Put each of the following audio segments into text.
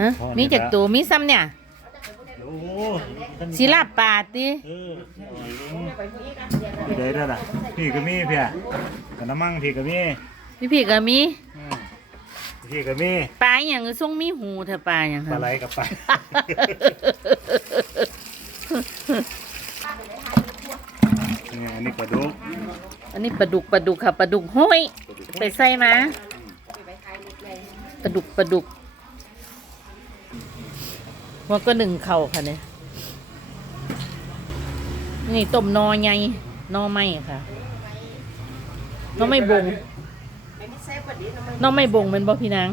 ฮะมีจากตัวมีซ้ำเนี่ยโอ้สิลาบปลาติเออเอาไว้ลุงพี่ได้แล้วล่ะพี่ก็มีเพี่ยกันน้ำมั่งพี่ก็มีพี่พี่ก็มีอืมพี่ก็มีปลาอหย่างทรงมีหูเถอะปลาอย่างปค่ะลาไหลกับปลาเนี่ยอันนี้ปลาดุกอันนี้ปลาดุกปลาดุกค่ะปลาดุกห้อยไปใส่มาปลาดุกปลาดุก มันก็หนึ่งเข่าค่ะเนี่ยนี่ต้มนอไงนอไม่ค่ะนอไม่บงนอไม่บงเป็นบ่พี่นาง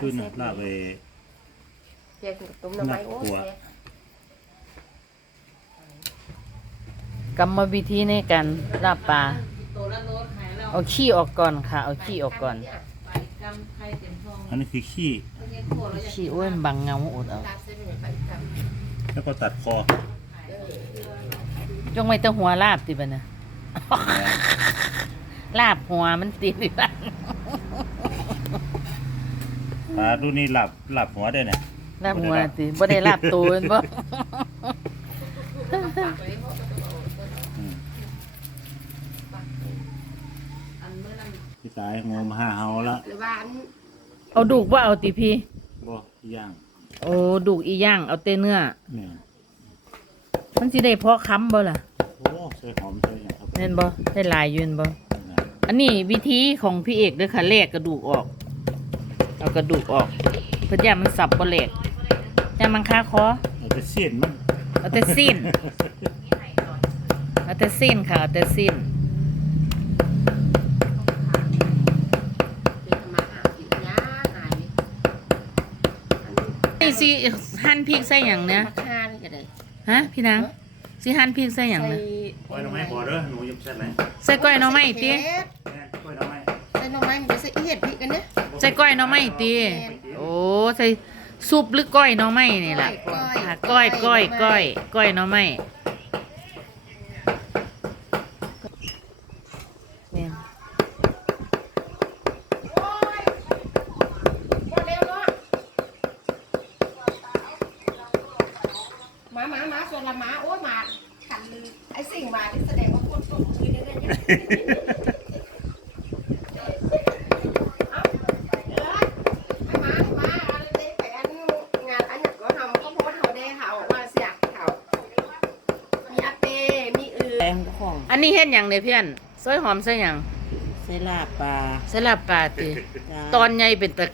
ขึ้นลาบไปแกงต้มน้ำไม้โอ้หัวยกรรมวิธีในการลาบปลาเอาขี้ออกก่อนค่ะ เอาขี้ออกก่อน อันนี้คือขี้ขี้อ้วนบังเงาอดเอาแล้วก็ตัดคอจงไว้แต่หัวลาบติบันนะลาบหัวมันติดอยู่บ้านปลาดูนี่หลับหลับหัวได้เนี่ยลาบหัวติบ่ได้ลาบตัวแม่นบ่อืม พี่สายงมห้าเฮาละหรือว่าอันเอาดูกว่าเอาติพี่ บ่ย่างโอ้ดูกอีย่างเอาแต่เนื้อ เนี่ยมันสิได้พอค้ำบ่ล่ะโอ้ใส่หอมใส่หยังครับแม่นบ่ได้หลายอยืนบ่อันนี้วิธีของพี่เอกเด้อค่ะแลกกระดูกออก เอากระดูกออก เพื่อย่ามันสับบ่แหลกย่ามันคาคอ เอาไปเสียนมันเอาแต่สิ้น เอาแต่สิ้นค่ะเอาแต่สิ้นเป็น อันนี้นี่สิหั่นพริกใส่หยังเนี่ยมะขามนี่ก็ได้ฮะพี่นางสิหั่นพริกใส่หยังใส่เนี่ยกล้วยหน่อไม้พอเด้อหนูอยังใส่ไหนใส่ก้อยหน่อไม้ติแม่กล้วยหน่อไม้ใส่หน่อไม้มันจะใส่อีเห็ดพริกกันเนี่ยใส่ก้อยหน่อไม้ติโอ้ใส่ซุปหรือก้อยหน่อไม้นี่ล่ะค่ะก้อยก้อยก้อยก้อยหน่อไม้แม่น บ่เร็วเนาะหมาหมา หมาส่วนละหมาโอ้ยหมาขันลือไอ้สิ่งหมาที่แสดงว่าคนตกมือได้เนี่ยเอาเอ้ยหมาหมาอะไรได้ไปอันงานอันหยังก็ทำก็โพสต์เขาได้เขาว่าเสียกเขามีอาเปมีอือแปลงของอันนี้เฮ็ดหยังเนี่ยเพื่อนซอยหอมใส่หยังเซลาปลาใส่ลาบปลาติจ้าตอนใหญ่เป็นตะ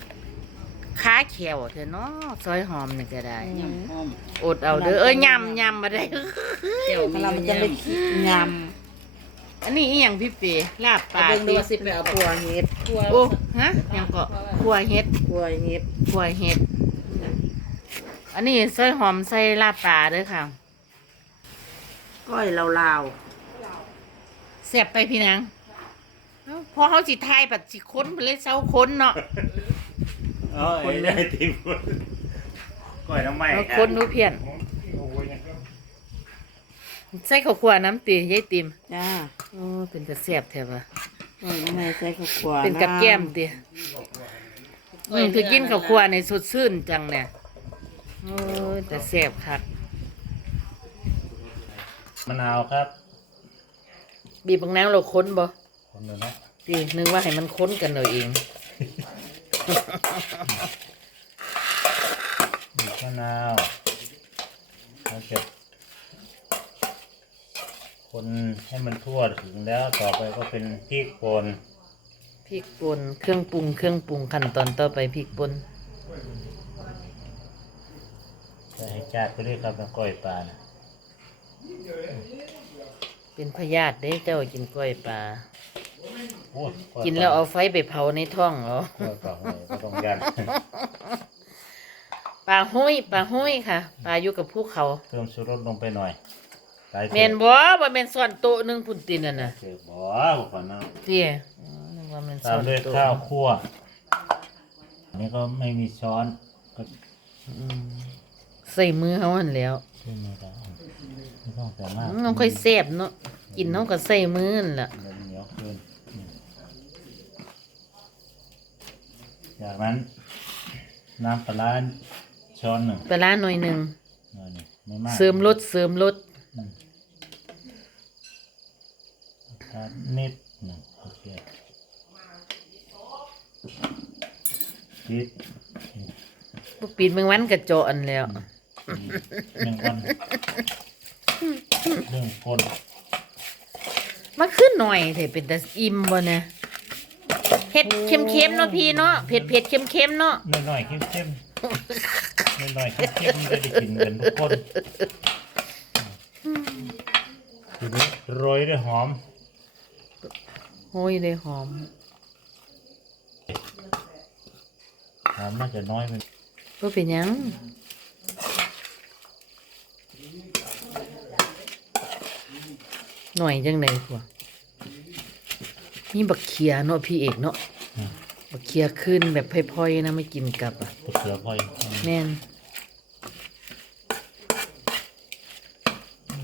ขาแขวเถอะเนาะซอยหอมนี่ก็ได้ยำหอมอดเอาเด้อเอ้ยยำยำมาได้เจียวมันมันจะได้ยอันนี้อีหยังพี่เป๋ลาบำปลาเบิ่งดูติว่าสิไปเอาปัวเห็ดปัวโอ้ฮะหยังก็ขัวเฮ็ดปัวเห็ดขัวเฮ็ด อันนี้ซอยหอมใส่ลาบปลาเด้อค่ะก้อยลาวแซ่บไปพี่นางเอ้าพอเขาสิทายปัดสิค้นไปเลยเซาค้นเนาะ เอ๋อไอ้ได้ติมกล้วยหน่อไม้เอาคนดูเพี้ยนโอ้ยนะครับใส่ข้าวคั่วน้ำตียายติมๆจ้าโอ้เป็นกระแซ่บแท้ปะก้อยไม่ใส่ข้าวคั่วเป็นกับแก้มตีอืมคือกินข้าวคั่วในสดชื่นจังเนี่ยโอ้ยแต่แซ่บคักมะนาวครับบีบบางน้ำเราค้นบ่คนเดียวเนาะ ตีนึกว่าให้มันค้นกันเราเอง บีบมะนาวแล้วเก็บคนให้มันทั่วถึงแล้วต่อไปก็เป็นพริกป่นพริกป่นเครื่องปรุงเครื่องปรุงขั้นตอนต่อไปพริกป่นใส่ให้จัดไปเลยครับน้ำกล้อยปลานะเป็นพยาธิเด้เจ้ากินกล้วยปลา โอ้ยล้ยกินแล้วเอาไฟไปเผาในท้องเหรอกล้วยปลาหอยก็ต้องยันปลาห้อยปลาห้อยค่ะปลาอยู่กับภูเขา เพิ่มชูรสลงไปหน่อยตายแม่นบ่บ่แม่นส่วนโต๊ะหนึงพุ่นตินน่ะน่ะเจอบ่บุกคนนะเตี้ยอ๋อนึกว่าแม่นตาส่มวนด้วยโต๊ะข้าวคั่วอันนี้ก็ไม่มีช้อนก็อืมใส่มือเฮาหั่นแหล้วขึ้นมาแล้วไม่ต้องแต่มากอืมน้องค่อยแซ่บเนาะกินเฮาก็ใส่มือนั่นล่ะ เดี๋ยวเหนียวขึ้นนี่ จากนั้นน้ำปลาร้าช้อนหนึ่งปลาร้าหน่อยหนึ่งหน่อยนี่ไม่มากเสริมรสเสริมรสครับนิดหนึ่งโอเคปิดบ่ปิดเมืองวันกระโจอันแล้ว หนึ่งวันเรื่องคนมาขึ้นหน่อยเถอะเป็นแต่อิ่มบ่เนี่ย เผ็ดเค็มๆเนาะพี่เนาะเผ็ดเผ็ดๆเค็มๆเนาะหน่อยหน่อยๆเข้มๆหน่อยหน่อยๆเข้มๆจะได้กินกันทุกคนทีนี้โรยด้วยหอมโอ้ยเลยหอมหอมน่าจะน้อยไปบ่เป็นหยังหน่อยจังไดพวก นี่บักเขียเนาะพี่เอกเนาะบักเขียขึ้นแบบพลอยๆนะไม่กินกลับอะมะเขือพลอยแม่น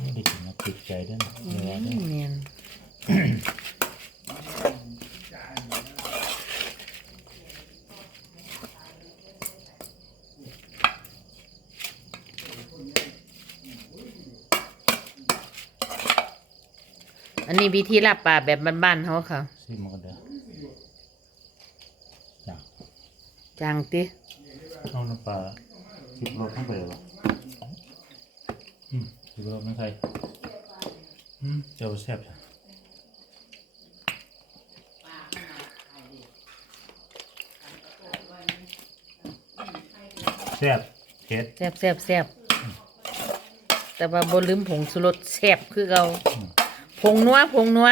ไม่ได้กินนะติดใจด้วยนะเนื้อด้วยแม่นอันนี้วิธีลาบปลาแบบบ้านๆเขาค่ะ ซิมกันเด้อจ้ะจางติเอาน้ำปลาสิบโลเข้าไปเลยวะอืมสิบโลไม่ใช่อืมเจ้าแซ่บจ้ะแซ่บเผ็ดแซ่บแซ่บแซ่บแต่ว่าบ่ลืมผงสุรสแซ่บคือเราผงนัวผงนัว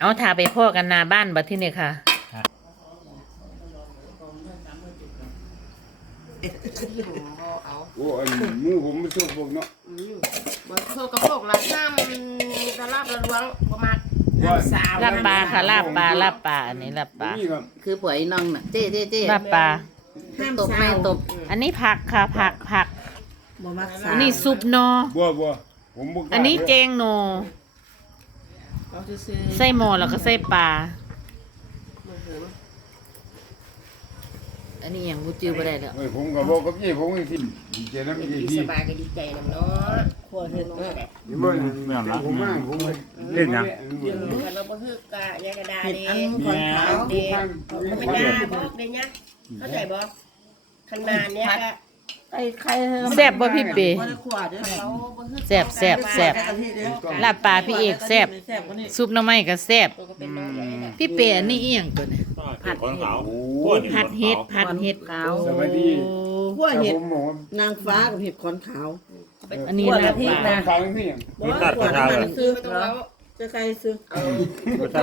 เอาถ่าไปพ่อกันหนาบ้านบัดที่นี่ค่ะเอาโอ้อันมือผมไม่ชอบพวกเนาะบ่โซกระโปกละน้ำตะลาบละลวงประมาณน้ำสาวลาบปลาค่ะลาบปลาลาบปลาอันนี้ลาบปลานี่ครับคือผัวไอ้น้องน่ะเจ๊เจ๊เจ๊ลาบปลาห้ามตบไม่ตบอันนี้ผักค่ะผักผักบ่มักสาอันนี้ซุปนอบัวบัวผมบ่กล้าอันนี้แกงโน เขาซื้อใส่หม้อแล้วก็ใส่ปลาอันนี้อย่างกูจือบ่ได้แล้ว เฮ้ยผมก็บอกกับยี่ผมก็สิดีใจน้ำดีดีดีสบายก็ดีใจนำเนาะขวดเห็ดเออนี่มันผมมากผมเล่นยังคันเราบ่ฮึกกะยากระดาเห็ดเด้อันก่อนขาวเด้มันเป็นหน้าบอกเด้เนี่ยเข้าใจบ่คันนาเนี่ยก็ ไก่ไข่แซ่บบ่พี่เปบ่ได้ขวดเด้อเขาบ่ฮึกแซ่บแซ่บแซ่บกะทิเด้อลาบปลาพี่เอกแซ่บ แซ่บกว่านี้ซุปหน้ำไม้ก็แซ่บตัวก็เป็นน้องใหญ่น่ะพี่เปอันนี้อีหยังตัวเนี่ยผัดคนขาวผัดเห็ดผัดเห็ดขาวสวัสดี ขั่วเห็ดผมบอกว่านางฟ้ากับเห็ดขอนขาวอันนี้ขวดลาละบที่ปลาฟังนี่บ่ขวดน้ำมันซื้อไม่ต้องเอาจะไก่ซื้อเอา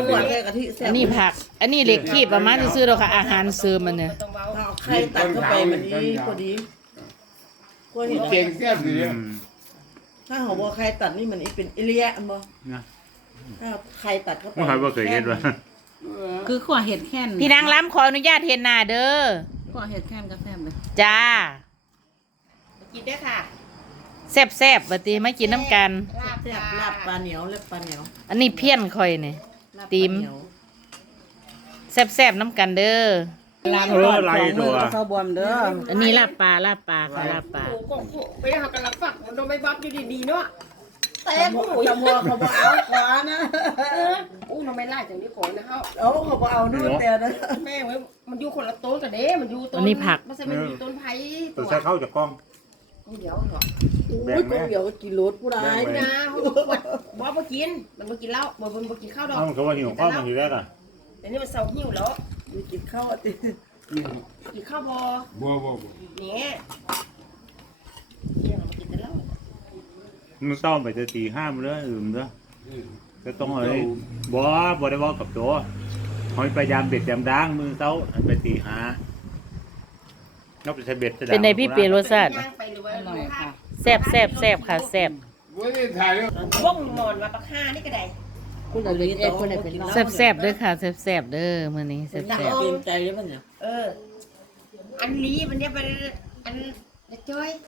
ขวดแค่กะทิแซ่บอันนี้ผัก อันนี้เหล็กขี้ประมาณซื้อๆเราค่ะอาหารเสริมมันเนี่ยไม่ต้องเอาเอาไข่ตัดเข้าไปมันดีพอดี ขั่วเห็ดเก่งแซ่บสิเนี่ยถ้าเขาบอกไข่ตัดนี่มันอีเป็นอิเลียอันบ่นะถ้าไข่ตัดเข้าไป ไม่เคยว่าเคยเห็นว่าคือขั่วเห็ดแค่นพี่นางล้ำขออนุญาตเห็นหน้าเด้อขั่วเห็ดแค่นก็แซ่บเลยจ้ากินได้ค่ะแซ่บแซ่บบัดนี้มากินน้ำกัน ลาบแซ่บลาบปลาเหนียวเล็บปลาเหนียวอันนี้เพี้ยนคอยเนี่ยลาบปลาติมเหนียว แซ่บแซ่บน้ำกันเด้อ ลาบก่อนสองมือก็เข้าบวมเด้ออันนี้ลาบปลาลาบปลาค่ะลาบปลา โอ้โหโอ้โหไม่ได้เขากำลังฝักมันต้องไม่บับอยู่ดีๆเนาะแต่แต่โอ้ผู้โหจะมัวเขาบ่เอาขวานะเอออู้ทำไมล่าจังนี้ก่อนนะเขาเอาเขาบ่เอานู่นแต่นะแม่เว้ยมันอยู่คนละต้นกันเด้มันอยู่ต้นอันนี้ผัก มันจะมันอยู่ต้นไผ่ตัตัววใช้เข้าจากกล้องเดี๋ยวเหรอโอ้ยตัวเดียวก็กินรถผู้ร้ายนะเขาบอกว่าบอกมากินมันมากินเหล้าบอกมันมากินข้าวดอก เอ้าเขาว่าหิวข้าวมันอยู่ได้ล่ะแต่นี่มันเศร้าหิวแล้ว มีกินข้าวติกินข้าวบอบัวบัวบัวเนี่ยเที่ยงมากินแต่เหล้ามันต้องไปจะตีห้ามเลยอื่นเด้อก็ต้องเลยบ่บ่ได้บอกกับตัวคอยพยายามเบ็ดยามดังมือเต้าไปตีหานอกจากจะเบ็ดจะเป็นในพี่เปรรสชาติย่างไปหรือว่าอร่อยค่ะแซ่บแซ่บแซ่บค่ะแซ่บบัวนี่ถ่ายแล้วว่องนอนมาปักห้านี่ก็ได้ คุณอะไรเอ้คนไหนเป็นแซ่บแซ่บเด้อค่ะแซ่บแซ่บเด้อมื้อนี้แซ่บนักแซ่บเกรงใจได้ป่ะเนี่ย เออ อันนี้มันเนี่ยเป็นอันจ้อย